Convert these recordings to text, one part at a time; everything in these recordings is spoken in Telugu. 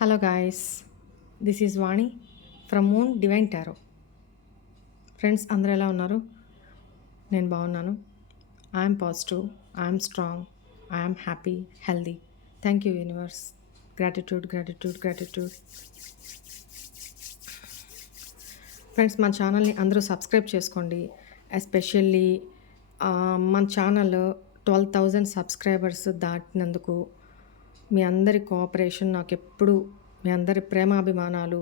Hello guys, this is Vani from moon divine tarot. Friends అందరూ ఎలా ఉన్నారు? నేను బాగున్నాను. I'm positive, I'm strong, I'm happy, healthy. Thank you universe. Gratitude gratitude gratitude. Friends మన ఛానల్ని అందరూ సబ్స్క్రైబ్ చేసుకోండి. ఎస్పెషల్లీ మన ఛానల్ 12,000 సబ్స్క్రైబర్స్ దాటినందుకు మీ అందరి కోఆపరేషన్ నాకు ఎప్పుడు, మీ అందరి ప్రేమాభిమానాలు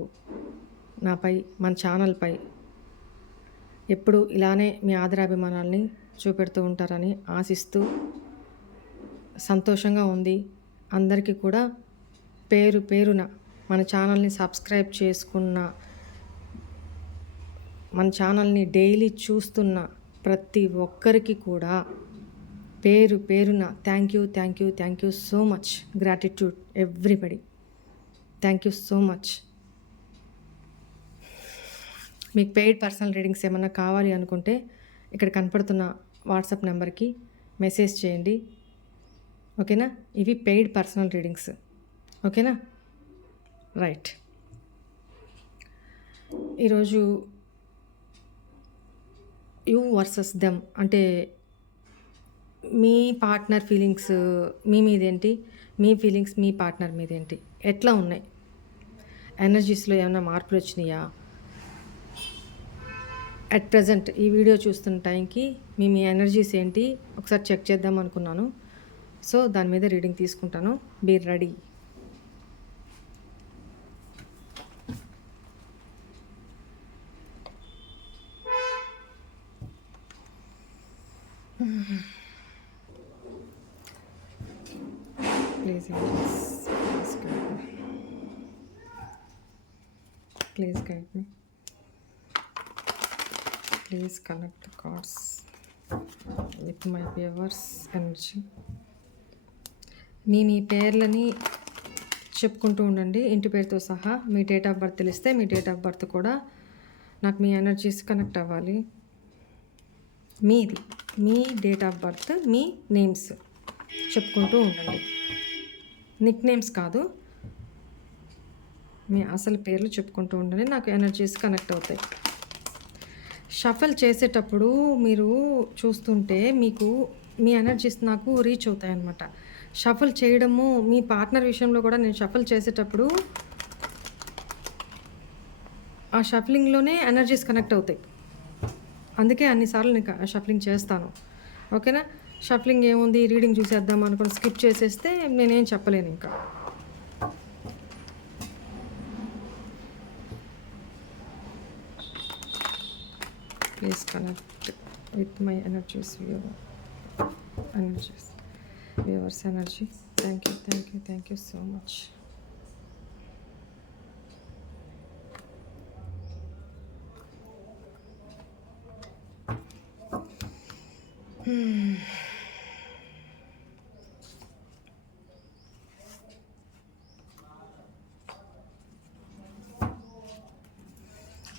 నాపై, మన ఛానల్పై ఎప్పుడు ఇలానే మీ ఆదరాభిమానాల్ని చూపెడుతూ ఉంటారని ఆశిస్తూ సంతోషంగా ఉంది. అందరికీ కూడా పేరు పేరున మన ఛానల్ని సబ్స్క్రైబ్ చేసుకున్న, మన ఛానల్ని డైలీ చూస్తున్న ప్రతి ఒక్కరికి కూడా పేరు పేరున thank you so much. Gratitude everybody. Thank you so much. మీకు పెయిడ్ పర్సనల్ రీడింగ్స్ ఏమన్నా కావాలి అనుకుంటే ఇక్కడ కనపడుతున్న వాట్సాప్ నెంబర్కి మెసేజ్ చేయండి. ఓకేనా? ఇవి పెయిడ్ పర్సనల్ రీడింగ్స్. ఓకేనా? రైట్. ఈరోజు యూ వర్సెస్ దెమ్ అంటే మీ పార్ట్నర్ ఫీలింగ్స్ మీ మీదేంటి, మీ ఫీలింగ్స్ మీ పార్ట్నర్ మీదేంటి, ఎట్లా ఉన్నాయి, ఎనర్జీస్లో ఏమైనా మార్పులు వచ్చినాయా? అట్ ప్రజెంట్ ఈ వీడియో చూస్తున్న టైంకి మీ ఎనర్జీస్ ఏంటి ఒకసారి చెక్ చేద్దాం అనుకున్నాను. సో దాని మీద రీడింగ్ తీసుకుంటాను. Be ready. Please angels, please guide me. Please guide me. Please connect the cards with my viewers energy. మీ పేర్లని చెప్పుకుంటూ ఉండండి, ఇంటి పేరుతో సహా. మీ డేట్ ఆఫ్ బర్త్ తెలిస్తే మీ డేట్ ఆఫ్ బర్త్ కూడా నాకు మీ ఎనర్జీస్ కనెక్ట్ అవ్వాలి. మీది, మీ డేట్ ఆఫ్ బర్త్, మీ నేమ్స్ చెప్పుకుంటూ ఉండండి. నిక్ నేమ్స్ కాదు, మీ అసలు పేర్లు చెప్పుకుంటూ ఉండండి. నాకు ఎనర్జీస్ కనెక్ట్ అవుతాయి. షఫల్ చేసేటప్పుడు మీరు చూస్తుంటే మీకు మీ ఎనర్జీస్ నాకు రీచ్ అవుతాయి అన్నమాట. షఫల్ చేయడము, మీ పార్ట్నర్ విషయంలో కూడా నేను షఫల్ చేసేటప్పుడు ఆ షఫలింగ్లోనే ఎనర్జీస్ కనెక్ట్ అవుతాయి. అందుకే అన్నిసార్లు నేను షఫలింగ్ చేస్తాను. ఓకేనా? షఫలింగ్ ఏముంది, రీడింగ్ చూసేద్దాం అనుకుని స్కిప్ చేసేస్తే నేనేం చెప్పలేను ఇంకా. Please connect with my energies, viewers energy. Thank you so much.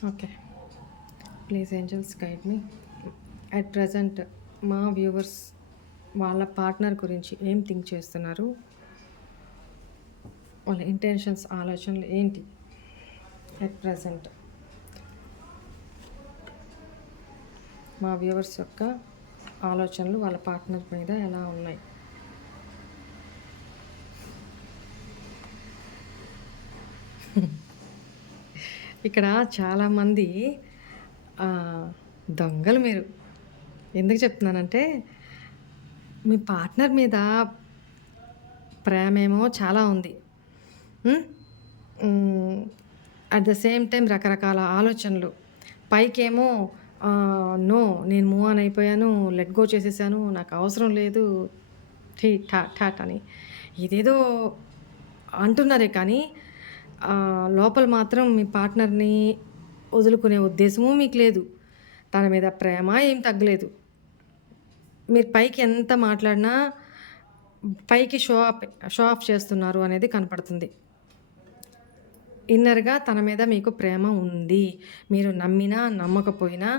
Okay, please angels guide me. At present మా వ్యూవర్స్ వాళ్ళ పార్ట్నర్ గురించి ఏం థింక్ చేస్తున్నారు, వాళ్ళ ఇంటెన్షన్స్, ఆలోచనలు ఏంటి అట్ ప్రజెంట్? మా వ్యూవర్స్ యొక్క ఆలోచనలు వాళ్ళ పార్ట్నర్ మీద ఎలా ఉన్నాయి? ఇక్కడ చాలామంది దొంగలు మీరు. ఎందుకు చెప్తున్నానంటే మీ పార్ట్నర్ మీద ప్రేమేమో చాలా ఉంది. అట్ ద సేమ్ టైం రకరకాల ఆలోచనలు. పైకేమో నో, నేను మూవ్ ఆన్ అయిపోయాను, లెట్ గో చేసేసాను, నాకు అవసరం లేదు, ఠీ ఠాట్ అని ఇదేదో అంటున్నారే కానీ లోపల మాత్రం మీ పార్ట్నర్ని వదులుకునే ఉద్దేశము మీకు లేదు. తన మీద ప్రేమ ఏం తగ్గలేదు. మీరు పైకి ఎంత మాట్లాడినా పైకి షో ఆఫ్ చేస్తున్నారు అనేది కనపడుతుంది. ఇన్నర్గా తన మీద మీకు ప్రేమ ఉంది. మీరు నమ్మినా నమ్మకపోయినా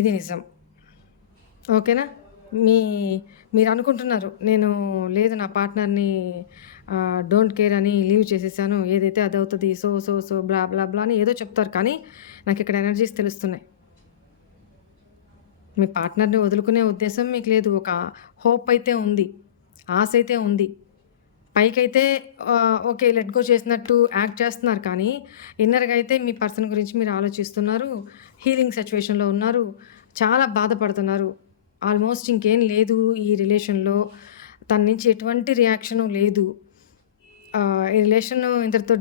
ఇది నిజం. ఓకేనా? మీరు అనుకుంటున్నారు నేను లేదు నా పార్ట్నర్ని డోంట్ కేర్ అని లీవ్ చేసేసాను. ఏదైతే అదవుతది. సో బ్లా బ్లా బ్లా అని ఏదో చెప్తారు. కానీ నాకిక్కడ ఎనర్జీస్ తెలుస్తున్నాయి. మీ పార్ట్నర్‌ని వదులుకునే ఉద్దేశం మీకు లేదు. ఒక హోప్ అయితే ఉంది. ఆశ అయితే ఉంది. పైకైతే ఓకే. లెట్ గో చేసినట్టు యాక్ట్ చేస్తున్నారు. కానీ ఇన్నర్‌గా అయితే మీ పర్సన్ గురించి మీరు ఆలోచిస్తున్నారు. హీలింగ్ సిట్యుయేషన్‌లో ఉన్నారు. చాలా బాధపడుతున్నారు. ఆల్మోస్ట్ ఇంకేం లేదు ఈ రిలేషన్‌లో. తన నుంచి ఎటువంటి రియాక్షను లేదు. ఈ రిలేషన్ ఇంతటితో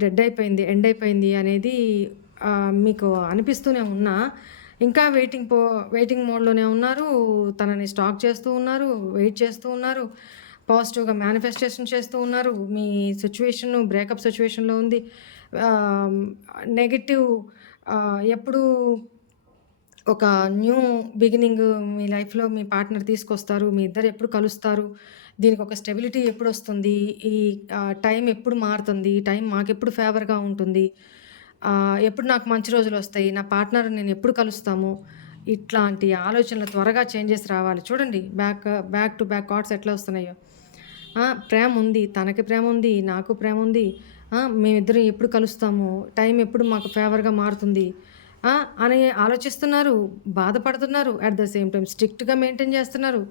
ఎండ్ అయిపోయింది అనేది మీకు అనిపిస్తూనే ఉన్నా, ఇంకా వెయిటింగ్ మోడ్‌లోనే ఉన్నారు. తనని స్టాక్ చేస్తూ ఉన్నారు. వెయిట్ చేస్తూ ఉన్నారు. పాజిటివ్‌గా మేనిఫెస్టేషన్ చేస్తూ ఉన్నారు. మీ సిట్యుయేషను బ్రేకప్ సిట్యుయేషన్‌లో ఉంది. ఆహ్, నెగెటివ్ ఎప్పుడూ ఒక న్యూ బిగినింగ్ మీ లైఫ్‌లో మీ పార్ట్నర్ తీసుకొస్తారు. మీ ఇద్దరు ఎప్పుడు కలుస్తారు? దీనికొక స్టెబిలిటీ ఎప్పుడొస్తుంది? ఈ టైం ఎప్పుడు మారుతుంది? ఈ టైం మాకెప్పుడు ఫేవర్‌గా ఉంటుంది? ఎప్పుడు నాకు మంచి రోజులొస్తాయి? నా పార్ట్నర్ నేను ఎప్పుడు కలుస్తాము? ఇట్లాంటి ఆలోచనలు త్వరగా చేంజెస్ రావాలి. చూడండి బ్యాక్ టు బ్యాక్ థాట్స్ ఎట్లా వస్తున్నాయో. ప్రేముంది. తనకి ప్రేముంది. నాకు ప్రేముంది. మేమిద్దరం ఎప్పుడు కలుస్తాము? టైం ఎప్పుడు మాకు ఫేవర్‌గా మారుతుంది? అని ఆలోచిస్తున్నారు. బాధపడుతున్నారు. అట్ ద సేమ్ టైమ్ స్ట్రిక్ట్‌గా మెయింటైన్ చేస్తున్నారు.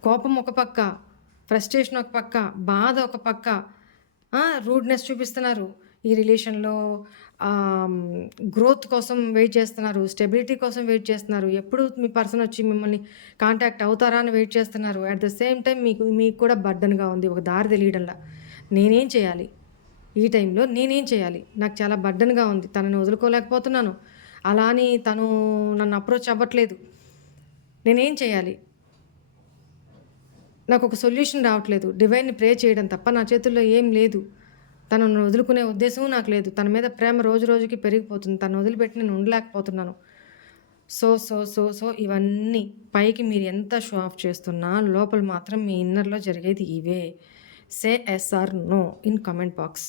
కోపం ఒక పక్క, ఫ్రస్ట్రేషన్ ఒక పక్క, బాధ ఒక పక్క, రూడ్‌నెస్ చూపిస్తున్నారు. ఈ రిలేషన్‌లో ఆహ్, గ్రోత్ కోసం వెయిట్ చేస్తున్నారు. స్టెబిలిటీ కోసం వెయిట్ చేస్తున్నారు. ఎప్పుడు మీ పర్సన్ వచ్చి మిమ్మల్ని కాంటాక్ట్ అవుతారా అని వెయిట్ చేస్తున్నారు. అట్ ద సేమ్ టైమ్ మీకు కూడా బర్డెన్‌గా ఉంది. ఒక దారి తెలియడంలా. నేనేం చేయాలి? ఈ టైంలో నేనేం చేయాలి? నాకు చాలా బర్డెన్‌గా ఉంది. తనని వదులుకోలేకపోతున్నాను. అలా అని తను నన్ను అప్రోచ్ అవ్వట్లేదు. నేనేం చేయాలి? నాకొక సొల్యూషన్ రావట్లేదు. డివైన్‌ని ప్రే చేయడం తప్ప నా చేతుల్లో ఏం లేదు. తనను వదులుకునే ఉద్దేశం నాకు లేదు. తన మీద ప్రేమ రోజు రోజుకి పెరిగిపోతుంది. తనను వదిలిపెట్టి నేను ఉండలేకపోతున్నాను. సో ఇవన్నీ పైకి మీరు ఎంత షో ఆఫ్ చేస్తున్నా లోపల మాత్రం మీ ఇన్నర్‌లో జరిగేది ఇవే. Say yes or no in comment box.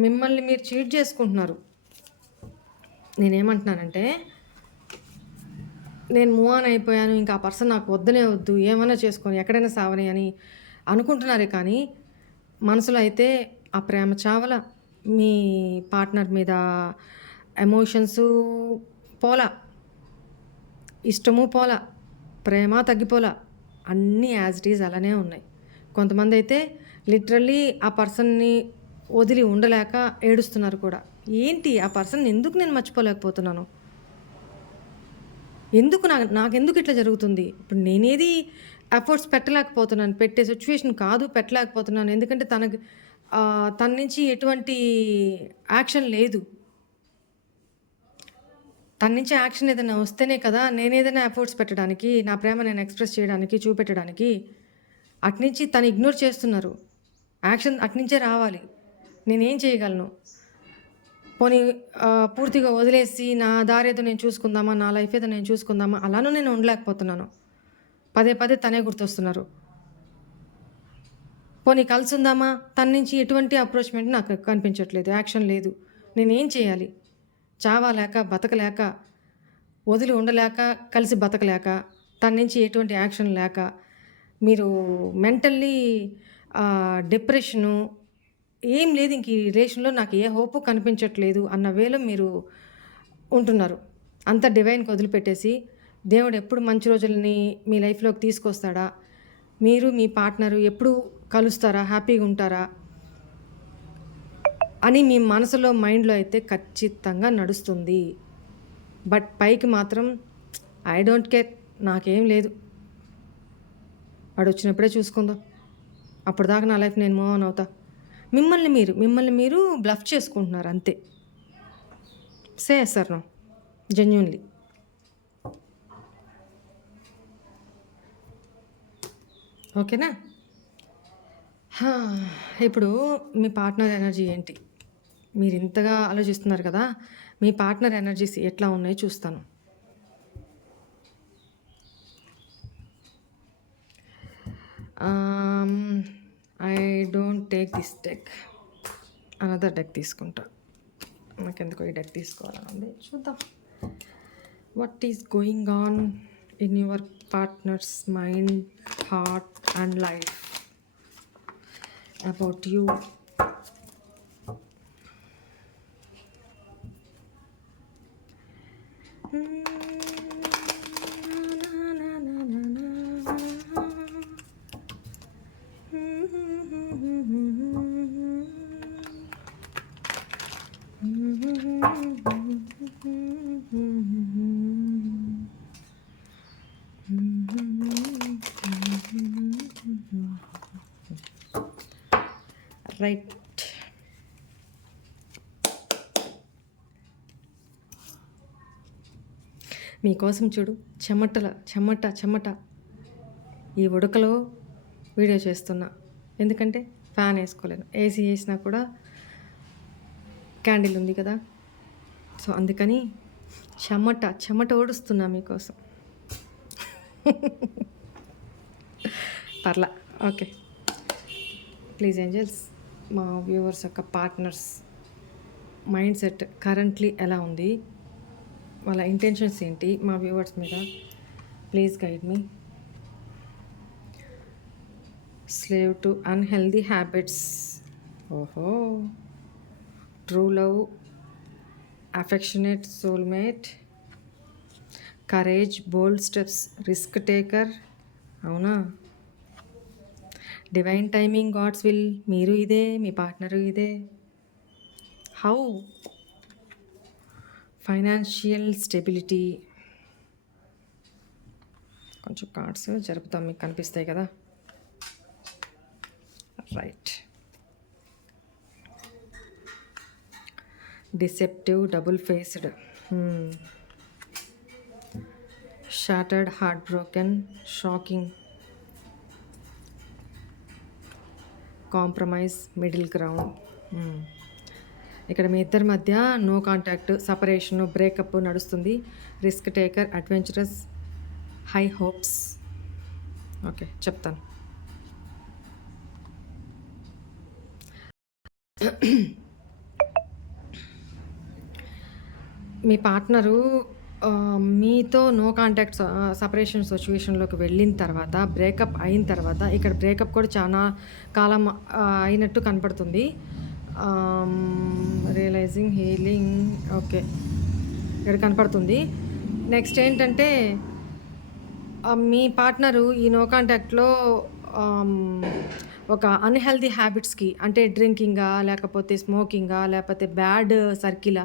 మిమ్మల్ని మీరు చీట్ చేసుకుంటున్నారు. నేనేమంటున్నానంటే, నేను మూవ్ ఆన్ అయిపోయాను. ఇంకా ఆ పర్సన్ నాకు వద్దనే వద్దు. ఏమన్నా చేసుకొని ఎక్కడైనా సావని అని అనుకుంటున్నారే కానీ, మనసులో అయితే ఆ ప్రేమ చావల. మీ పార్ట్నర్ మీద ఎమోషన్సు పోలా. ఇష్టము పోలా. ప్రేమ తగ్గిపోలా. అన్నీ యాజ్ ఇట్ ఈజ్ అలానే ఉన్నాయి. కొంతమందైతే లిటరల్లీ ఆ పర్సన్‌ని వదిలి ఉండలేక ఏడుస్తున్నారు కూడా. ఏంటి ఆ పర్సన్‌ని ఎందుకు నేను మర్చిపోలేకపోతున్నాను? ఎందుకు నాకెందుకు ఇట్లా జరుగుతుంది? ఇప్పుడు నేనేది ఎఫర్ట్స్ పెట్టలేకపోతున్నాను. పెట్టే సిట్యుయేషన్ కాదు, పెట్టలేకపోతున్నాను. ఎందుకంటే తన నుంచి ఎటువంటి యాక్షన్ లేదు. తన నుంచి యాక్షన్ ఏదైనా వస్తేనే కదా నేనేదైనా ఎఫర్ట్స్ పెట్టడానికి, నా ప్రేమ నేను ఎక్స్‌ప్రెస్ చేయడానికి, చూపెట్టడానికి. అటునుంచి తను ఇగ్నోర్ చేస్తున్నారు. యాక్షన్ అటునుంచే రావాలి. నేనేం చేయగలను? పోనీ పూర్తిగా వదిలేసి నా దారేదో నేను చూసుకుందామా, నా లైఫ్ ఏదో నేను చూసుకుందామా అలానూ నేను ఉండలేకపోతున్నాను. పదే పదే తనే గుర్తొస్తున్నారు. పోనీ కలిసుందామా, తన నుంచి ఎటువంటి అప్రోచ్‌మెంట్ నాకు కనిపించట్లేదు. యాక్షన్ లేదు. నేనేం చేయాలి? చావలేక, బతకలేక, వదిలి ఉండలేక, కలిసి బతకలేక, తన నుంచి ఎటువంటి యాక్షన్ లేక, మీరు మెంటల్లీ డిప్రెషను ఏం లేదు. ఇంక ఈ రిలేషన్‌లో నాకు ఏ హోపు కనిపించట్లేదు అన్న వేలో మీరు ఉంటున్నారు. అంతా డివైన్‌కి వదిలిపెట్టేసి, దేవుడు ఎప్పుడు మంచి రోజులని మీ లైఫ్‌లోకి తీసుకొస్తాడా? మీరు మీ పార్ట్నరు ఎప్పుడు కలుస్తారా? హ్యాపీగా ఉంటారా? అని మీ మనసులో, మైండ్‌లో అయితే ఖచ్చితంగా నడుస్తుంది. బట్ పైకి మాత్రం ఐ డోంట్ కేర్. నాకేం లేదు. వాడొచ్చినప్పుడే చూసుకుందాం. అప్పటిదాకా నా లైఫ్ నేను మూవ్ ఆన్ అవుతా. మిమ్మల్ని మీరు బ్లఫ్ చేసుకుంటున్నారు అంతే. సే యెస్ ఆర్ నో. జెన్యూన్‌లీ. ఓకేనా? ఇప్పుడు మీ పార్ట్నర్ ఎనర్జీ ఏంటి? మీరింతగా ఆలోచిస్తున్నారు కదా! మీ పార్ట్నర్ ఎనర్జీస్ ఎట్లా ఉన్నాయో చూస్తాను. I don't take this deck. Another deck తీసుకుంటా. నాకెందుకో ఈ డెక్ తీసుకోవాలని ఉంది. చూద్దాం. What is going on in your partner's mind, heart, and life about you. Right. మీకోసం చూడు చెమట ఈ ఉడకలో వీడియో చేస్తున్నా. ఎందుకంటే ఫ్యాన్ వేసుకోలేను, ఏసీ వేసినా కూడా క్యాండిల్ ఉంది కదా, సో అందుకని చెమట ఓడుస్తున్నా మీకోసం. పర్లా, ఓకే. ప్లీజ్ ఏంజల్స్, మా వ్యూవర్స్ యొక్క పార్ట్నర్స్ మైండ్ సెట్ కరెంట్లీ ఎలా ఉంది, వాళ్ళ ఇంటెన్షన్స్ ఏంటి మా వ్యూవర్స్ మీద, please guide me. Slave to unhealthy habits, ఓహో, true love, affectionate soulmate, courage, bold steps, risk taker, అవునా, డివైన్ టైమింగ్, గాడ్స్ విల్, మీరు ఇదే, మీ పార్ట్నరు ఇదే, హౌ, ఫైనాన్షియల్ స్టెబిలిటీ. కొంచెం కార్డ్స్ జరుపుతాం, మీకు కనిపిస్తాయి కదా, right. Deceptive, double faced, shattered, heart broken, shocking, compromise, middle ground. ఇక్కడ మీ ఇద్దరి మధ్య నో కాంటాక్ట్, సపరేషను, బ్రేకప్ నడుస్తుంది. Risk taker, adventurous, high hopes. Okay, చెప్తాను. మీ పార్ట్నరు మీతో నో కాంటాక్ట్ సపరేషన్ సిచ్యువేషన్లోకి వెళ్ళిన తర్వాత, బ్రేకప్ అయిన తర్వాత, ఇక్కడ బ్రేకప్ కూడా చాలా కాలం అయినట్టు కనపడుతుంది. రియలైజింగ్, హీలింగ్, ఓకే, ఇక్కడ కనపడుతుంది. నెక్స్ట్ ఏంటంటే మీ పార్ట్నరు ఈ నో కాంటాక్ట్లో ఒక అన్హెల్దీ హ్యాబిట్స్కి, అంటే డ్రింకింగా, లేకపోతే స్మోకింగా, లేకపోతే బ్యాడ్ సర్కిలా,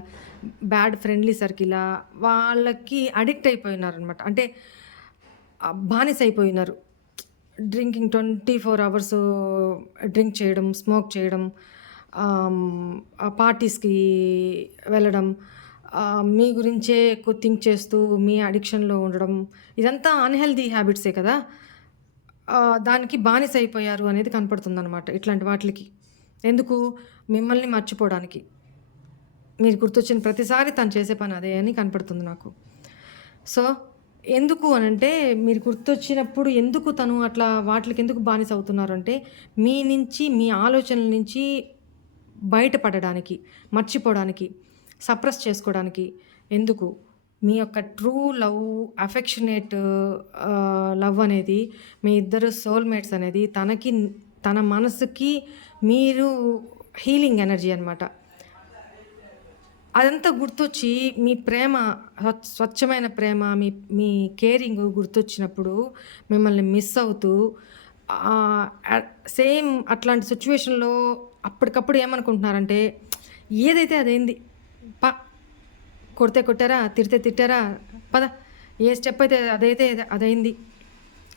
బ్యాడ్ ఫ్రెండ్లీ సర్కిలా, వాళ్ళకి అడిక్ట్ అయిపోయినారనమాట. అంటే బానిస అయిపోయినారు. డ్రింకింగ్ 24 hours డ్రింక్ చేయడం, స్మోక్ చేయడం, పార్టీస్కి వెళ్ళడం, మీ గురించే ఎక్కువ థింక్ చేస్తూ మీ అడిక్షన్లో ఉండడం, ఇదంతా అన్హెల్దీ హ్యాబిట్సే కదా. దానికి బానిస అయిపోయారు అనేది కనపడుతుందన్నమాట ఇట్లాంటి వాటికి. ఎందుకు? మిమ్మల్ని మర్చిపోవడానికి. మీరు గుర్తొచ్చిన ప్రతిసారి తను చేసే పని అదే అని కనపడుతుంది నాకు. సో ఎందుకు అనంటే, మీరు గుర్తొచ్చినప్పుడు ఎందుకు తను అట్లా వాటికి ఎందుకు బానిస అవుతున్నారు అంటే, మీ నుంచి, మీ ఆలోచనల నుంచి బయటపడడానికి, మర్చిపోవడానికి, సప్రెస్ చేసుకోవడానికి. ఎందుకు? మీ యొక్క ట్రూ లవ్, అఫెక్షనేట్ లవ్ అనేది, మీ ఇద్దరు సోల్మేట్స్ అనేది తన మనసుకి మీరు హీలింగ్ ఎనర్జీ అనమాట. అదంతా గుర్తొచ్చి మీ ప్రేమ, స్వచ్ఛమైన ప్రేమ, మీ కేరింగ్ గుర్తొచ్చినప్పుడు మిమ్మల్ని మిస్ అవుతూ సేమ్ అట్లాంటి సిచ్యువేషన్లో అప్పటికప్పుడు ఏమనుకుంటున్నారంటే, ఏదైతే అదైంది, కొడితే కొట్టారా, తిడితే తిట్టారా, పద, ఏ స్టెప్ అయితే అదైతే అదైంది,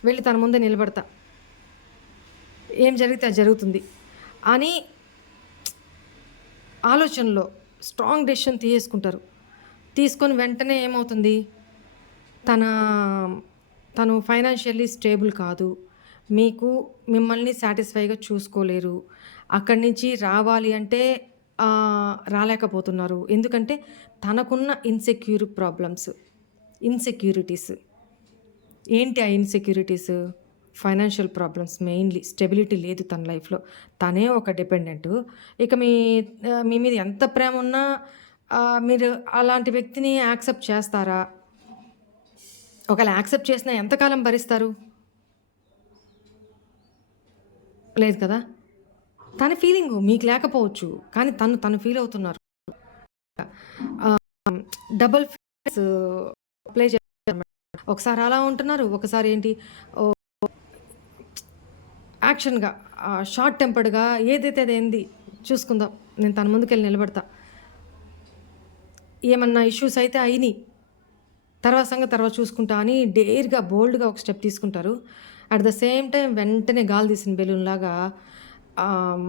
వెళ్ళి తన ముందే నిలబడతా, ఏం జరిగితే అది జరుగుతుంది అని ఆలోచనలో స్ట్రాంగ్ డెసిషన్ తీసుకుంటారు. తీసుకొని వెంటనే ఏమవుతుంది, తను ఫైనాన్షియల్లీ స్టేబుల్ కాదు, మిమ్మల్ని సాటిస్ఫైగా చూసుకోలేరు, అక్కడి నుంచి రావాలి అంటే రాలేకపోతున్నారు. ఎందుకంటే తనకున్న ఇన్సెక్యూరిటీస్ ఏంటి? ఆ insecurities financial problems, mainly stability లేదు తన లైఫ్లో. తనే ఒక డిపెండెంట్. ఇక మీ మీద ఎంత ప్రేమ ఉన్నా మీరు అలాంటి వ్యక్తిని యాక్సెప్ట్ చేస్తారా ఒకవేళ యాక్సెప్ట్ చేసినా ఎంతకాలం భరిస్తారు? లేదు కదా! తన ఫీలింగు మీకు లేకపోవచ్చు. కానీ తను ఫీల్ అవుతున్నారు. డబుల్ ఫేస్ అప్లై చేస్తారనమాట. ఒకసారి అలా ఉంటున్నారు. ఒకసారి ఏంటి ఓహ్, యాక్షన్‌గా షార్ట్ టెంపర్డ్‌గా ఏదైతే అదేంది చూసుకుందాం. నేను తన ముందుకెళ్ళి నిలబడతా. ఏమన్నా ఇష్యూస్ అయితే అయినియి. తర్వాత సంగతి తర్వాత చూసుకుంటా అని డేర్‌గా, బోల్డ్‌గా ఒక స్టెప్ తీసుకుంటారు. అట్ ద సేమ్ టైమ్ వెంటనే గాలి తీసిన బెలూన్‌లాగా ఆహ్,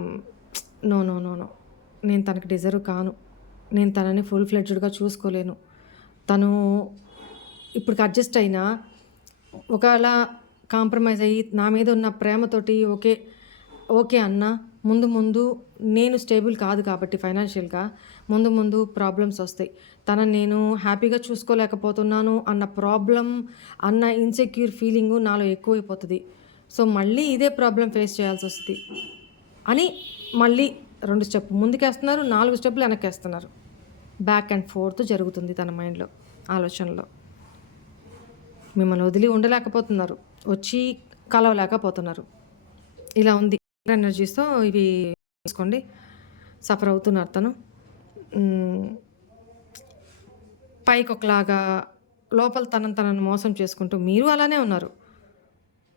నో, నో, నో, నో. నేను తనకి డిజర్వ్ కాను. నేను తనని ఫుల్ ఫ్లెడ్జ్డ్‌గా చూసుకోలేను. తను ఇప్పటికి అడ్జస్ట్ అయినా, ఒకవేళ కాంప్రమైజ్ అయ్యి నా మీద ఉన్న ప్రేమతోటి ఓకే, ఓకే అన్నా, ముందు ముందు నేను స్టేబుల్ కాదు కాబట్టి ఫైనాన్షియల్‌గా ముందు ముందు ప్రాబ్లమ్స్ వస్తాయి. తనని నేను హ్యాపీగా చూసుకోలేకపోతున్నాను అన్న ప్రాబ్లమ్, అన్న ఇన్‌సెక్యూర్ ఫీలింగు నాలో ఎక్కువైపోతది. సో, మళ్ళీ ఇదే ప్రాబ్లమ్ ఫేస్ చేయాల్సొస్తది అని మళ్ళీ 2 స్టెప్ ముందుకేస్తున్నారు, 4 స్టెప్పులు వెనక్కేస్తున్నారు. బ్యాక్ అండ్ ఫోర్త్ జరుగుతుంది తన మైండ్‌లో, ఆలోచనలో. మిమ్మల్ని వదిలి ఉండలేకపోతున్నారు. వచ్చి కలవలేకపోతున్నారు. ఇలా ఉంది. ఎనర్జీస్‌తో ఇవి తీసుకోండి. సఫర్ అవుతున్నారు తను. హ్మ్. పైకొకలాగా లోపల తనని మోసం చేసుకుంటూ మీరు అలానే ఉన్నారు.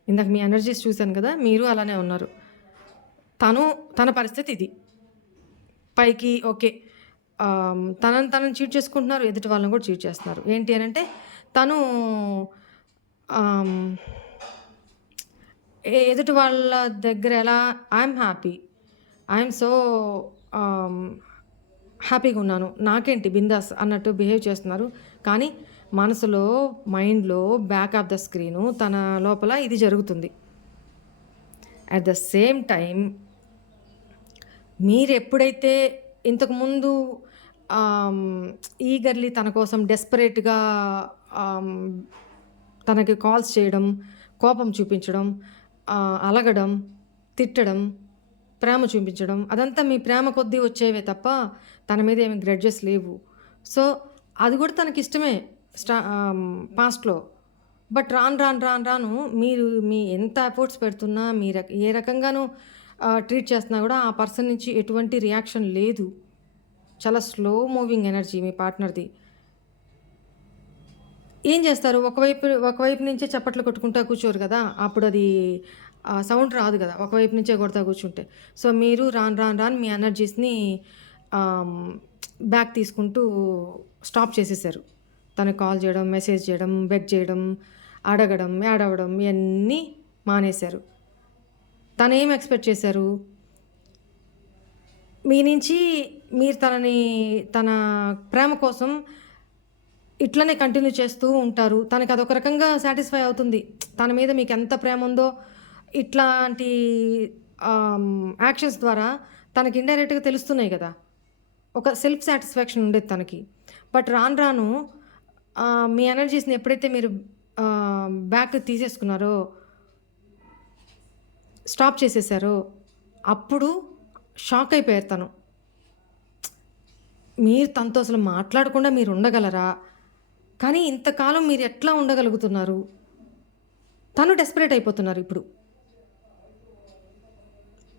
ఇందాక మీ ఎనర్జీస్ చూసాను గదా! మీరు అలానే ఉన్నారు. తన పరిస్థితి ఇది. పైకి ఓకే. తనని చీట్ చేసుకుంటున్నారు. ఎదుటి వాళ్ళని కూడా చీట్ చేస్తున్నారు. ఏంటి అనంటే తను ఆహ్, ఎదుటి వాళ్ళ దగ్గర ఎలా ఐయామ్ హ్యాపీ. ఐయామ్ సో ఆహ్, హ్యాపీగున్నాను. నాకేంటి బిందాస్ అన్నట్టు బిహేవ్ చేస్తున్నారు. కానీ మనసులో, మైండ్‌లో బ్యాక్ ఆఫ్ ద స్క్రీను తన లోపల ఇది జరుగుతుంది. అట్ ద సేమ్ టైమ్ మీరెప్పుడైతే ఇంతకుముందు ఆహ్, ఈగర్‌లీ తన కోసం డెస్పరేట్‌గా ఆహ్, తనకి కాల్స్ చేయడం, కోపం చూపించడం, అలగడం, తిట్టడం, ప్రేమ చూపించడం అదంతా మీ ప్రేమ కొద్దీ వచ్చేవే తప్ప తన మీద ఏమి గ్రడ్జెస్ లేవు. సో, అది కూడా తనకిష్టమే పాస్ట్‌లో. బట్ రాను మీరు మీ ఎంత ఎఫర్ట్స్ పెడుతున్నా, మీరు ఏ రకంగానూ ట్రీట్ చేస్తున్నా గూడా ఆ పర్సన్ నుంచి ఎటువంటి రియాక్షన్ లేదు. చాలా స్లో మూవింగ్ ఎనర్జీ మీ పార్ట్నర్‌ది. ఏం చేస్తారు? ఒకవైపు నుంచే చప్పట్లు కొట్టుకుంటా కూర్చోరు గదా! అప్పుడది సౌండ్ రాదు గదా! ఒకవైపు నుంచే కొడతా కూర్చుంటే. సో, మీరు రాను మీ ఎనర్జీస్‌ని ఆహ్, బ్యాక్ తీసుకుంటూ స్టాప్ చేసేసారు. తనకి కాల్ చేయడం, మెసేజ్ చేయడం, బెగ్ చేయడం, అడగడం, ఏడవడం ఇయన్నీ మానేశారు. తనేం ఎక్స్‌పెక్ట్ చేశారు? మీ నుంచి మీరు తన ప్రేమ కోసం ఇట్లనే కంటిన్యూ చేస్తూ ఉంటారు. తనకదొక రకంగా సాటిస్ఫై అవుతుంది. తన మీద మీకెంత ప్రేముందో ఇట్లాంటి యాక్షన్స్ ద్వారా తనకి ఇండైరెక్ట్‌గా తెలుస్తున్నాయి గదా! ఒక సెల్ఫ్ సాటిస్ఫాక్షన్ ఉండేది తనకి. బట్ రాను మీ ఎనర్జీస్‌ని ఎప్పుడైతే మీరు బ్యాక్‌కి తీసేసుకున్నారో, స్టాప్ చేసేసారో, అప్పుడు షాక్ అయిపోయారు తను. మీరు తనతో అసలు మాట్లాడకుండా మీరు ఉండగలరా? కానీ ఇంతకాలం మీరు ఎట్లా ఉండగలుగుతున్నారు? తను డెస్పరేట్ అయిపోతున్నారు ఇప్పుడు.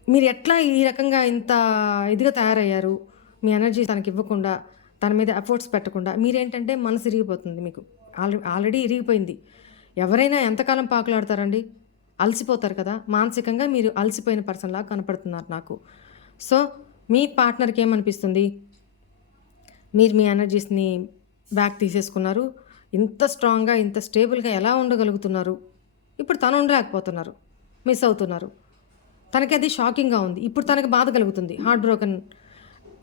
మీరు ఎట్లా ఈ రకంగా ఇంత ఇదిగా తయారయ్యారు? మీ ఎనర్జీ తనకివ్వకుండా, తన మీద ఎఫర్ట్స్ పెట్టకుండా. మీరేంటంటే మనసు ఇరిగిపోతుంది మీకు. ఆల్రెడీ ఇరిగిపోయింది. ఎవరైనా ఎంతకాలం పాకులాడతారండి? అలసిపోతారు కదా! మానసికంగా మీరు అలసిపోయిన పర్సన్‌లాగా కనపడుతున్నారు నాకు. సో, మీ పార్ట్నర్‌కి ఏమనిపిస్తుంది? మీరు మీ ఎనర్జీస్‌ని బ్యాక్ తీసేసుకున్నారు. ఇంత స్ట్రాంగ్‌గా, ఇంత స్టేబుల్‌గా ఎలా ఉండగలుగుతున్నారు? ఇప్పుడు తను ఉండలేకపోతున్నారు. మిస్ అవుతున్నారు. తనకది షాకింగ్‌గా ఉంది. ఇప్పుడు తనకి బాధ కలుగుతుంది. హార్ట్ బ్రోకెన్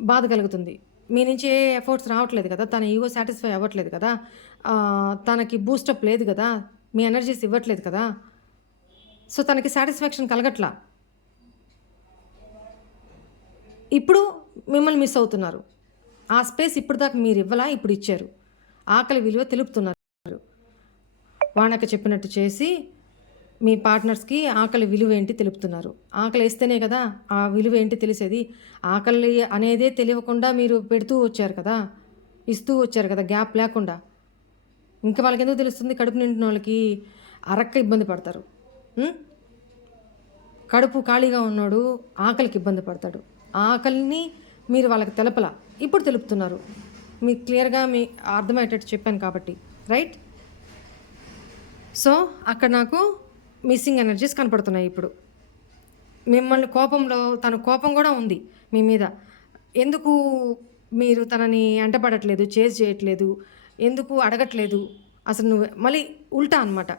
బాధ కలుగుతుంది. మీ నుంచి ఏ ఎఫర్ట్స్ రావట్లేదు కదా! తన ఈగో సాటిస్ఫై అవ్వట్లేదు కదా! తనకి బూస్టప్ లేదు కదా! మీ ఎనర్జీస్ ఇవ్వట్లేదు కదా! సో, తనకి సాటిస్ఫాక్షన్ కలగట్లా. ఇప్పుడు మిమ్మల్ని మిస్ అవుతున్నారు. ఆ స్పేస్ ఇప్పటిదాకా మీరివ్వలా, ఇప్పుడిచ్చారు. ఆకలి విలువ తెలుపుతున్నారు. వానక చెప్పినట్టు చేసి మీ పార్ట్నర్స్‌కి ఆకలి విలువేంటి తెలుపుతున్నారు. ఆకలేస్తేనే కదా ఆ విలువేంటి తెలిసేది. ఆకలి అనేదే తెలియకుండా మీరు పెడుతూ వచ్చారు కదా! ఇస్తూ వచ్చారు కదా! గ్యాప్ లేకుండా. ఇంకా వాళ్ళకెందుకు తెలుస్తుంది? కడుపు నిండిన వాళ్ళకి అరక్క ఇబ్బంది పడతారు. హ్మ్. కడుపు ఖాళీగా ఉన్నోడు ఆకలికి ఇబ్బంది పడతాడు. ఆ ఆకలిని మీరు వాళ్ళకి తెలపలా. ఇప్పుడు తెలుపుతున్నారు. మీకు క్లియర్‌గా అర్థమయ్యేటట్టు చెప్పాను కాబట్టి. రైట్? సో, అక్కడ నాకు మిస్సింగ్ ఎనర్జీస్ కనపడుతున్నాయి ఇప్పుడు. మిమ్మల్ని కోపంలో తన కోపం గూడా ఉంది మీ మీద. ఎందుకు మీరు తనని ఎంటపడట్లేదు, చేజ్ చేయట్లేదు, ఎందుకు అడగట్లేదు, అసలు నువ్వు మళ్ళీ ఉల్టా అనమాట.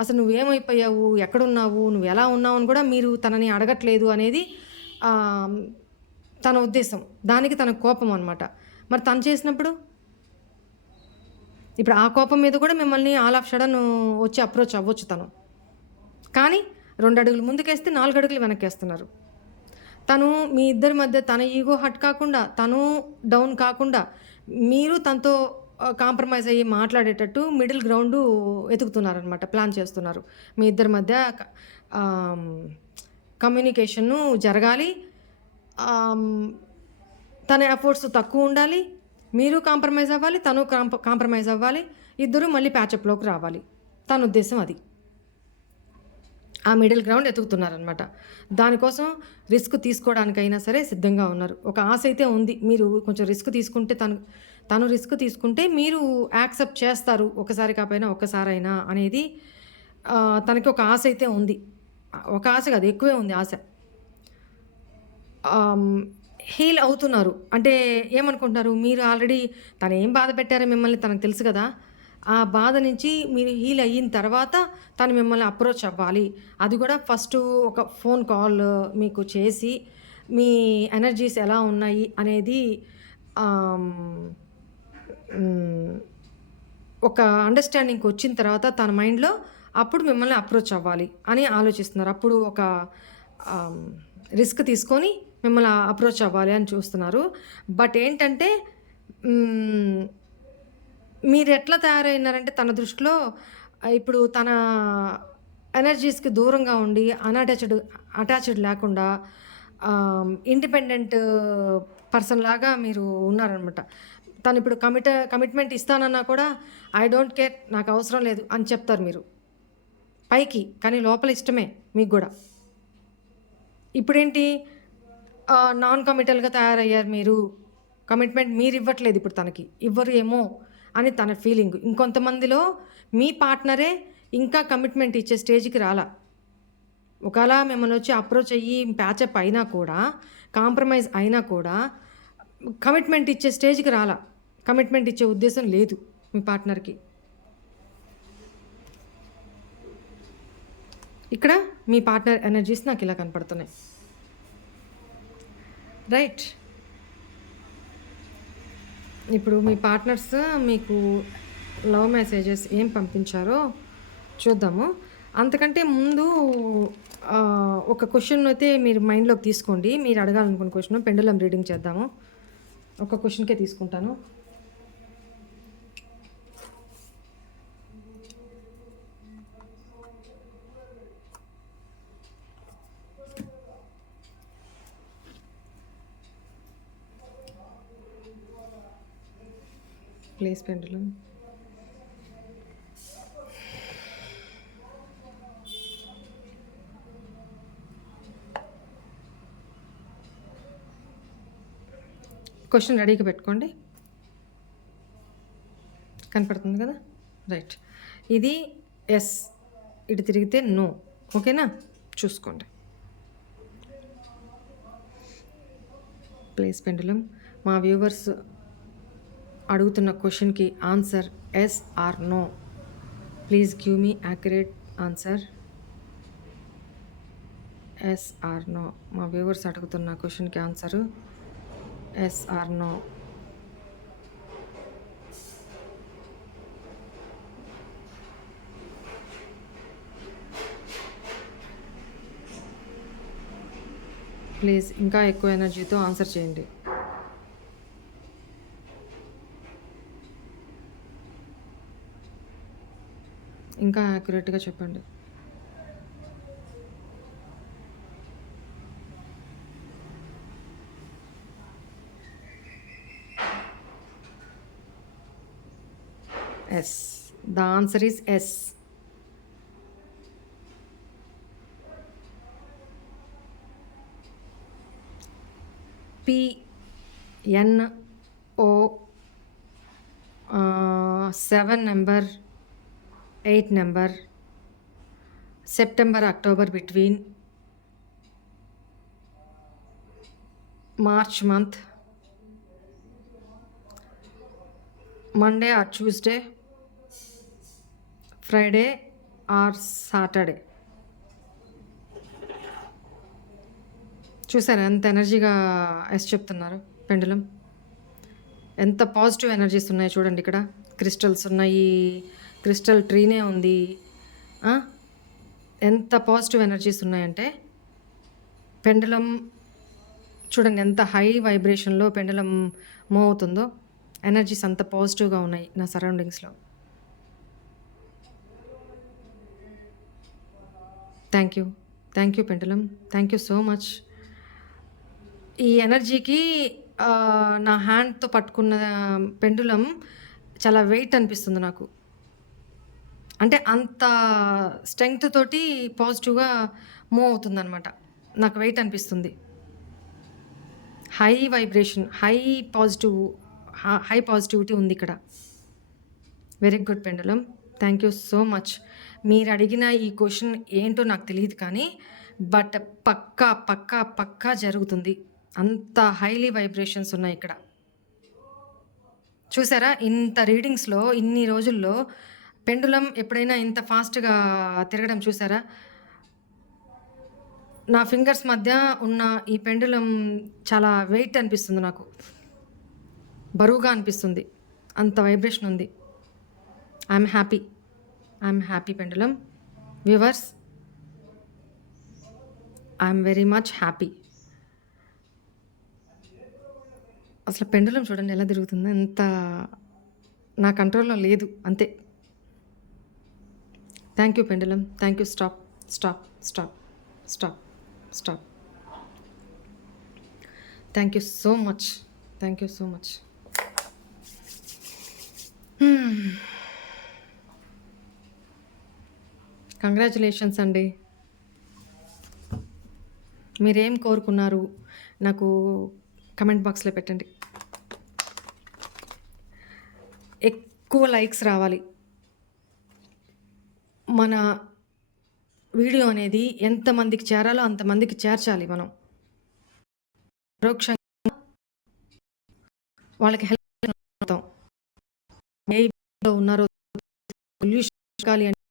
అసలు నువ్వేమైపోయావు, ఎక్కడున్నావు, నువ్వెలా ఉన్నావు అని గూడా మీరు తనని అడగట్లేదు అనేది ఆహ్, తన ఉద్దేశం. దానికి తనకు కోపం అనమాట. మరి తను చేసినప్పుడు? ఇప్పుడు ఆ కోపం మీద గూడా మిమ్మల్ని ఆల్ ఆఫ్ సడన్ వచ్చి అప్రోచ్ అవ్వచ్చు తను. కానీ 2 అడుగులు ముందుకేస్తే 4 అడుగులు వెనక్కేస్తున్నారు. తను మీ ఇద్దరి మధ్య తన ఈగో హర్ట్ కాకుండా, తను డౌన్ కాకుండా, మీరు తనతో కాంప్రమైజ్ అయ్యి మాట్లాడేటట్టు మిడిల్ గ్రౌండు వెతుకుతున్నారనమాట. ప్లాన్ చేస్తున్నారు. మీ ఇద్దరి మధ్య ఆహ్, కమ్యూనికేషను జరగాలి. ఆహ్, తన ఎఫర్ట్స్ తక్కువుండాలి. మీరు కాంప్రమైజ్ అవ్వాలి. తను కాంప్రమైజ్ అవ్వాలి. ఇద్దరూ మళ్ళీ ప్యాచప్‌లోకి రావాలి. తన ఉద్దేశ్యం అది. ఆ మిడిల్ గ్రౌండ్ ఎతుకుతున్నారనమాట. దానికోసం రిస్క్ తీసుకోవడానికైనా సరే సిద్ధంగా ఉన్నారు. ఒక ఆశ అయితే ఉంది. మీరు కొంచెం రిస్క్ తీసుకుంటే తను రిస్క్ తీసుకుంటే మీరు యాక్సెప్ట్ చేస్తారు. ఒకసారి కాపోయినా ఒక్కసారైనా అనేది తనకి ఒక ఆశ అయితే ఉంది. ఒక ఆశ కాదు, ఎక్కువే ఉంది ఆశ. హీల్ అవుతున్నారు. అంటే ఏమనుకుంటున్నారు? మీరు ఆల్రెడీ తనేం బాధ పెట్టారో మిమ్మల్ని తనకు తెలుసు కదా! ఆ బాధ నుంచి మీరు హీల్ అయిన తర్వాత తను మిమ్మల్ని అప్రోచ్ అవ్వాలి. అది కూడా ఫస్టు ఒక ఫోన్ కాల్ మీకు చేసి, మీ ఎనర్జీస్ ఎలా ఉన్నాయి అనేది ఆహ్, హ్మ్. ఒక అండర్‌స్టాండింగ్‌కి వచ్చిన తర్వాత తన మైండ్‌లో అప్పుడు మిమ్మల్ని అప్రోచ్ అవ్వాలి అని ఆలోచిస్తున్నారు. అప్పుడు ఒక ఆహ్, రిస్క్ తీసుకొని మిమ్మల్ని అప్రోచ్ అవ్వాలి అని చూస్తున్నారు. బట్ ఏంటంటే హ్మ్. మీరెట్లా తయారైనారంటే తన దృష్టిలో ఇప్పుడు తన ఎనర్జీస్‌కి దూరంగా ఉండి అటాచ్డ్ లేకుండా ఇండిపెండెంట్ పర్సన్‌లాగా మీరు ఉన్నారనమాట. తనిప్పుడు కమిట్మెంట్ ఇస్తానన్నా కూడా ఐ డోంట్ కేర్, నాకు అవసరం లేదు అని చెప్తారు మీరు. పైకి. కానీ లోపల ఇష్టమే మీకు గూడా. ఇప్పుడేంటి నాన్ కమిటల్‌గా తయారయ్యారు మీరు. కమిట్మెంట్ మీరివ్వట్లేదు ఇప్పుడు తనకి. ఇవ్వరు ఏమో అని తన ఫీలింగ్. ఇంకొంతమందిలో మీ పార్ట్నరే ఇంకా కమిట్మెంట్ ఇచ్చే స్టేజ్‌కి రాలా. ఒకేళ మిమ్మల్నొచ్చి అప్రోచ్ అయ్యి ప్యాచప్ అయినా కూడా, కాంప్రమైజ్ అయినా కూడా కమిట్మెంట్ ఇచ్చే స్టేజ్‌కి రాలా. కమిట్మెంట్ ఇచ్చే ఉద్దేశం లేదు మీ పార్ట్నర్‌కి. ఇక్కడ మీ పార్ట్నర్ ఎనర్జీస్ నాకిలా కనపడుతున్నాయి. రైట్. ఇప్పుడు మీ పార్ట్నర్స్ మీకు లవ్ మెసేజెస్ ఏం పంపించారో చూద్దాము. అంతకంటే ముందు ఒక క్వెషన్ అయితే మీరు మైండ్‌లోకి తీసుకోండి. మీరు అడగాలనుకున్న క్వెషన్ పెండులమ్ రీడింగ్ చేద్దాము. ఒక క్వెషన్‌కే తీసుకుంటాను. Please pendulum. క్వెషన్ రెడీగా పెట్టుకోండి. కనపడుతుంది కదా! రైట్. ఇది యెస్. ఇటు తిరిగితే నో. ఓకేనా? చూసుకోండి. Please pendulum. మా వ్యూవర్స్ అడుగుతున్న క్వెషన్‌కి answer yes or no. Please give me accurate answer. Yes or no. మా వ్యూవర్స్ అడుగుతున్న క్వెషన్‌కి answer yes or no. Please ఇంకా ఎక్కువ ఎనర్జీతో ఆన్సర్ చేయండి. ఇంకా యాక్యురేట్‌గా చెప్పండి. Yes. The answer is yes. PNO 7 number 8 number September October between March month Monday or Tuesday Friday or Saturday. చూసారా ఎంత ఎనర్జీగా ఎస్ చెప్తున్నారు పెండులం. ఎంత పాజిటివ్ ఎనర్జీస్ ఉన్నాయి చూడండి. ఇక్కడ క్రిస్టల్స్ ఉన్నాయి, క్రిస్టల్ ట్రీనే ఉంది. ఎంత పాజిటివ్ ఎనర్జీస్ ఉన్నాయంటే పెండులం చూడండి ఎంత హై వైబ్రేషన్లో పెండులం మూవ్ అవుతుందో. ఎనర్జీస్ అంత పాజిటివ్గా ఉన్నాయి నా సరౌండింగ్స్లో. Thank you pendulum, thank you so much. ఈ ఎనర్జీకి నా హ్యాండ్తో పట్టుకున్న పెండులం చాలా వెయిట్ అనిపిస్తుంది నాకు. అంటే అంత స్ట్రెంగ్త్ తోటి పాజిటివ్గా మూవ్ అవుతుంది అనమాట. నాకు వెయిట్ అనిపిస్తుంది. హై వైబ్రేషన్, హై పాజిటివిటీ ఉంది ఇక్కడ. Very good pendulum, thank you so much. మీరు అడిగిన ఈ క్వశ్చన్ ఏంటో నాకు తెలియదు కానీ బట్ పక్కా జరుగుతుంది. అంత హైలీ వైబ్రేషన్స్ ఉన్నాయి ఇక్కడ. చూసారా ఇంత రీడింగ్స్లో ఇన్ని రోజుల్లో పెండులం ఎప్పుడైనా ఇంత ఫాస్ట్గా తిరగడం చూసారా? నా ఫింగర్స్ మధ్య ఉన్న ఈ పెండులం చాలా వెయిట్ అనిపిస్తుంది నాకు, బరువుగా అనిపిస్తుంది. అంత వైబ్రేషన్ ఉంది. I'm happy pendulum. Viewers, I'm very much happy. అసలు పెండులం చూడండి ఎలా తిరుగుతుందో. ఎంత నా కంట్రోల్లో లేదు అంతే. Thank you pendulum, thank you. Stop. Thank you so much. Congratulations అండి. మీరేం కోరుకున్నారు నాకు కమెంట్ బాక్స్లో పెట్టండి. ఎక్కువ లైక్స్ రావాలి. మన వీడియో అనేది ఎంతమందికి చేరాలో అంతమందికి చేర్చాలి. మనం పరోక్షంగా వాళ్ళకి హెల్ప్ అవుతాం. ఏ ఇబ్బందిలో ఉన్నారో సొల్యూషన్ కావాలి అంటే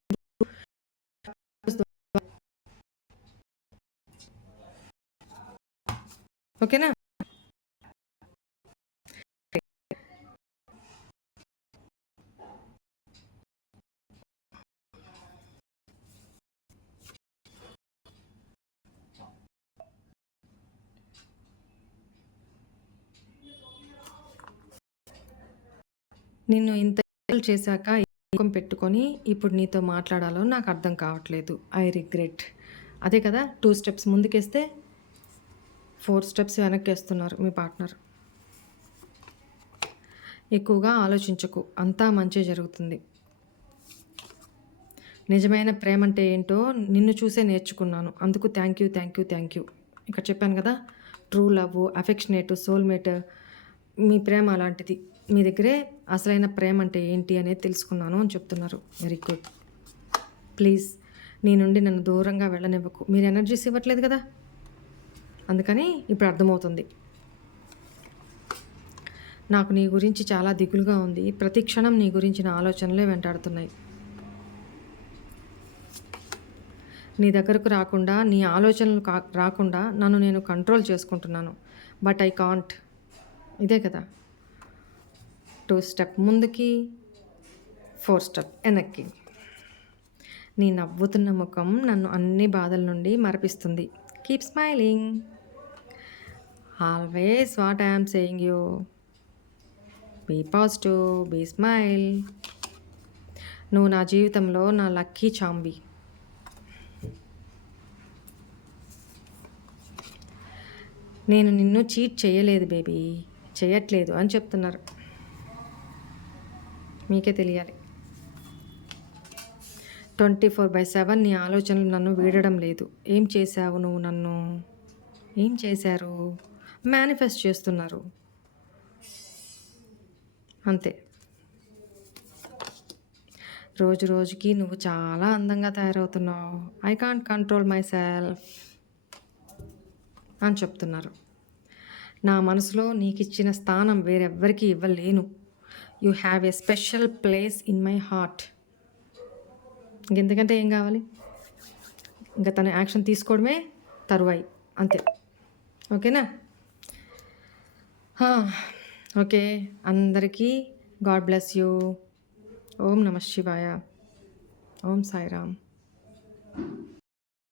ఓకేనా? నిన్ను ఇంత చేశాక ముఖం పెట్టుకొని ఇప్పుడు నీతో మాట్లాడాలో నాకు అర్థం కావట్లేదు. I regret. అదే కదా, 2 స్టెప్స్ ముందుకేస్తే 4 స్టెప్స్ వెనక్కేస్తున్నారు మీ పార్ట్నర్. ఎక్కువగా ఆలోచించకు, అంతా మంచి జరుగుతుంది. నిజమైన ప్రేమ అంటే ఏంటో నిన్ను చూసే నేర్చుకున్నాను. అందుకు థ్యాంక్ యూ. ఇక్కడ చెప్పాను కదా, ట్రూ లవ్, అఫెక్షనేట్, సోల్మేట్. మీ ప్రేమ అలాంటిది. మీ దగ్గరే అసలైన ప్రేమ అంటే ఏంటి అనేది తెలుసుకున్నాను అని చెప్తున్నారు. Very good. ప్లీజ్ నీ నుండి నన్ను దూరంగా వెళ్ళనివ్వకు. మీరు ఎనర్జీస్ ఇవ్వట్లేదు కదా, అందుకని ఇప్పుడు అర్థమవుతుంది. నాకు నీ గురించి చాలా దిగులుగా ఉంది. ప్రతి క్షణం నీ గురించిన ఆలోచనలే వెంటాడుతున్నాయి. నీ దగ్గరకు రాకుండా, నీ ఆలోచనలు రాకుండా నన్ను నేను కంట్రోల్ చేసుకుంటున్నాను. But I can't. ఇదే కదా, 2 స్టెప్ ముందుకి, 4 స్టెప్ వెనక్కి. నీ నవ్వుతున్న ముఖం నన్ను అన్ని బాధల నుండి మరపిస్తుంది. Keep smiling. Always what I'm saying you. Be positive, be smile. నువ్వు నా జీవితంలో నా లక్కీ చాంబి. నేను నిన్ను చీట్ చేయలేదు బేబీ, చేయట్లేదు అని చెప్తున్నారు. మీకే తెలియాలి. 24/7 నీ ఆలోచనలు నన్ను వీడడం లేదు. ఏం చేశావు నువ్వు నన్ను? ఏం చేశారు? మేనిఫెస్ట్ చేస్తున్నారు. అంతే. రోజు రోజుకి నువ్వు చాలా అందంగా తయారవుతున్నావు. I can't control myself అని చెప్తున్నారు. నా మనసులో నీకిచ్చిన స్థానం వేరెవ్వరికీ ఇవ్వలేను. You have a special place in my heart. ఇంకెంతకంటే ఏం కావాలి? ఇంకా తన యాక్షన్ తీసుకోవడమే తరువాయి. అంతే. ఓకేనా? ఓకే. అందరికీ గాడ్ బ్లెస్ యూ. ఓం నమ శివాయ. ఓం సాయిరామ్.